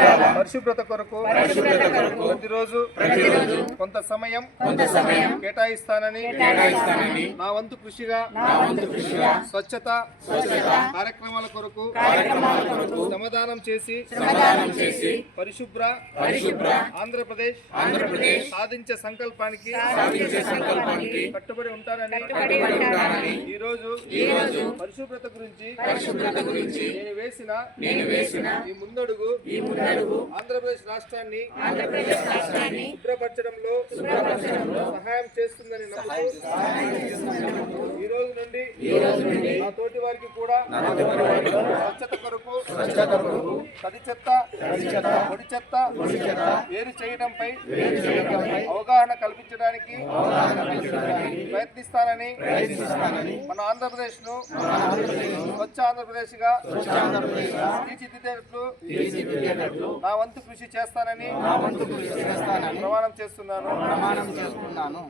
Yeah. పరిశుభ్రత కొరకు ప్రతిరోజు కొంత సమయం కేటాయిస్తానని నా వంతు కృషిగా స్వచ్ఛత కార్యక్రమాల కొరకు శ్రమదానం చేసి పరిశుభ్ర ఆంధ్రప్రదేశ్ సాధించే సంకల్పానికి కట్టుబడి ఉంటానని ఈ రోజు పరిశుభ్రత గురించి నేను వేసిన ఈ ముందడుగు ఆంధ్రప్రదేశ్ రాష్ట్రాన్ని శుభ్రపరచడంలో సహాయం చేస్తుందని నమ్ముతూ ఈ రోజు నుండి నా తోటి వారికి కూడా స్వచ్ఛత కొరకు తడి చెత్త పొడి చెత్త వేరు చేయడంపై అవగాహన కల్పించడానికి ప్రయత్నిస్తానని మన ఆంధ్రప్రదేశ్ను స్వచ్ఛ ఆంధ్రప్రదేశ్గా తీర్చిదిద్దేట్లు నా వంతు కృషి చేస్తానని ప్రమాణం చేస్తున్నాను. ప్రమాణం చేస్తున్నాను.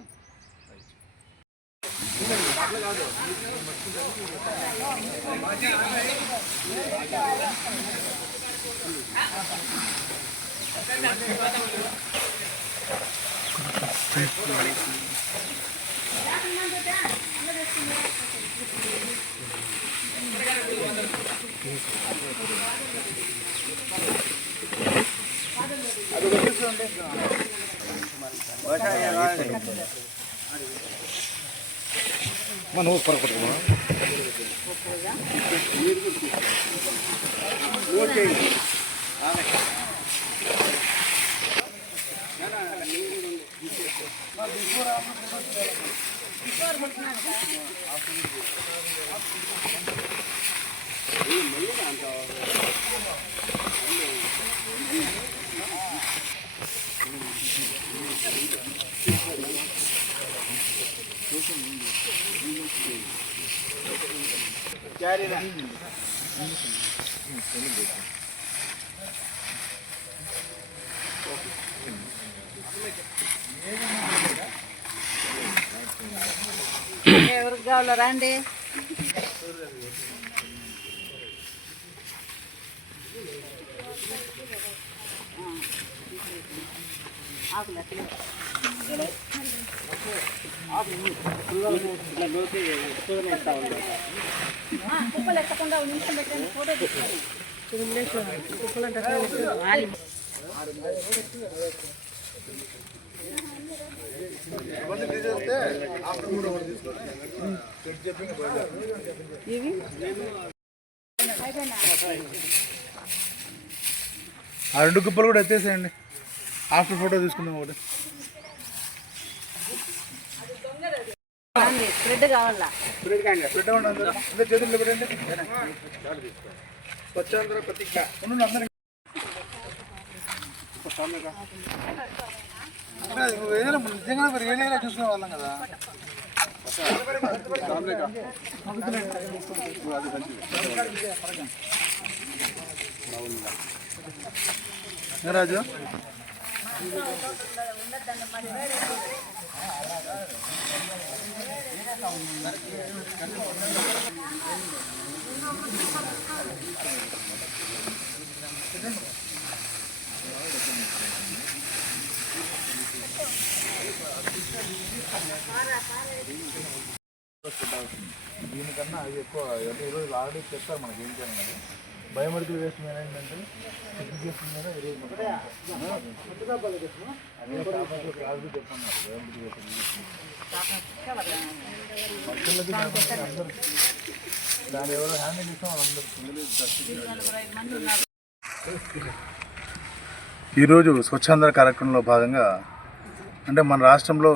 మనం పొరపడుకున్నా ఎవరికి కావాలో రండి ఆకులు అట్లే. ఆ, నిమిషం పెట్టండి ఫోటో తీసుకోండి ఇవి ఆ రెండు కుప్పలు కూడా ఎత్తేసేయండి. ఆఫ్టర్ ఫోటో తీసుకుందాం ఒకటి. రండి కావాలా? పెట్టండి అందరూ అందరు చేతుల్లో స్వచ్ఛాంధ్ర ప్రతిజ్ఞ. ఉండండి అందరూ నిజంగా మరి ఏదైనా చూసుకునే వాళ్ళం కదా. రాజు? దీనికన్నా అది ఎక్కువ ఇరవై రోజులు ఆల్రెడీ చెప్తారు మనకి ఏం చేయాలి biomedical waste management physic waste మీద ఎవరో హ్యాండిల్ చేస్తాం వాళ్ళందరూ ఈరోజు స్వచ్ఛంద కార్యక్రమంలో భాగంగా అంటే మన రాష్ట్రంలో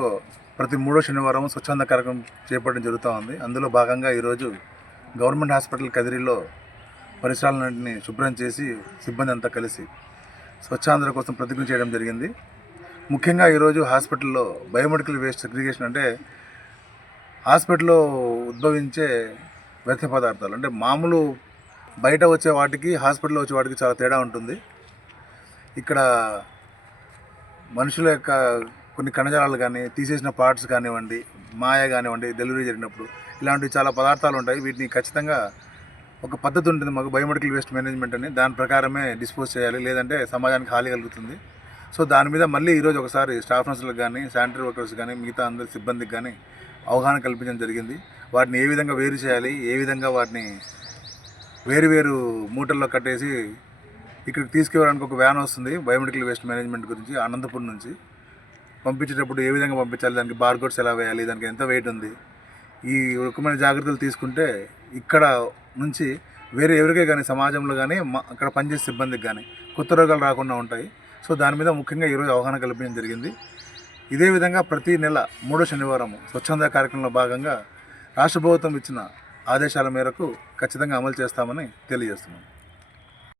ప్రతి మూడో శనివారం స్వచ్ఛంద కార్యక్రమం చేపట్టడం జరుగుతూ ఉంది. అందులో భాగంగా ఈరోజు గవర్నమెంట్ హాస్పిటల్ కదిరిలో పరిసరాలన్నింటినీ శుభ్రం చేసి సిబ్బంది అంతా కలిసి స్వచ్ఛాంధ్ర కోసం ప్రతిజ్ఞ చేయడం జరిగింది. ముఖ్యంగా ఈరోజు హాస్పిటల్లో బయోమెడికల్ వేస్ట్ సెగ్రిగేషన్ అంటే హాస్పిటల్లో ఉద్భవించే వ్యర్థ పదార్థాలు అంటే మామూలు బయట వచ్చే వాటికి హాస్పిటల్లో వచ్చే వాటికి చాలా తేడా ఉంటుంది. ఇక్కడ మనుషుల యొక్క కొన్ని కణజాలాలు కానీ తీసేసిన పార్ట్స్ కానివ్వండి మాయ కానివ్వండి డెలివరీ జరిగినప్పుడు ఇలాంటివి చాలా పదార్థాలు ఉంటాయి. వీటిని ఖచ్చితంగా ఒక పద్ధతి ఉంటుంది మాకు బయోమెడికల్ వేస్ట్ మేనేజ్మెంట్ అని. దాని ప్రకారమే డిస్పోజ్ చేయాలి లేదంటే సమాజానికి హాని కలుగుతుంది. సో దాని మీద మళ్ళీ ఈరోజు ఒకసారి స్టాఫ్ నర్సులకు కానీ శానిటరీ వర్కర్స్ కానీ మిగతా అందరి సిబ్బందికి కానీ అవగాహన కల్పించడం జరిగింది. వాటిని ఏ విధంగా వేరు చేయాలి ఏ విధంగా వాటిని వేరు వేరు మూటల్లో కట్టేసి ఇక్కడికి తీసుకెళ్ళడానికి ఒక వ్యాన్ వస్తుంది బయోమెడికల్ వేస్ట్ మేనేజ్మెంట్ గురించి అనంతపురం నుంచి. పంపించేటప్పుడు ఏ విధంగా పంపించాలి దానికి బార్కోడ్స్ ఎలా వేయాలి దానికి ఎంత వెయిట్ ఉంది? ఈ రకమైన జాగ్రత్తలు తీసుకుంటే ఇక్కడ నుంచి వేరే ఎవరికే కానీ సమాజంలో కానీ మా- అక్కడ పనిచేసే సిబ్బందికి కానీ కొత్త రోగాలు రాకుండా ఉంటాయి. సో దాని మీద ముఖ్యంగా ఈరోజు అవగాహన కల్పించడం జరిగింది. ఇదే విధంగా ప్రతి నెల మూడో శనివారం స్వచ్ఛంద కార్యక్రమంలో భాగంగా రాష్ట్ర ప్రభుత్వం ఇచ్చిన ఆదేశాల మేరకు ఖచ్చితంగా అమలు చేస్తామని తెలియజేస్తున్నాం.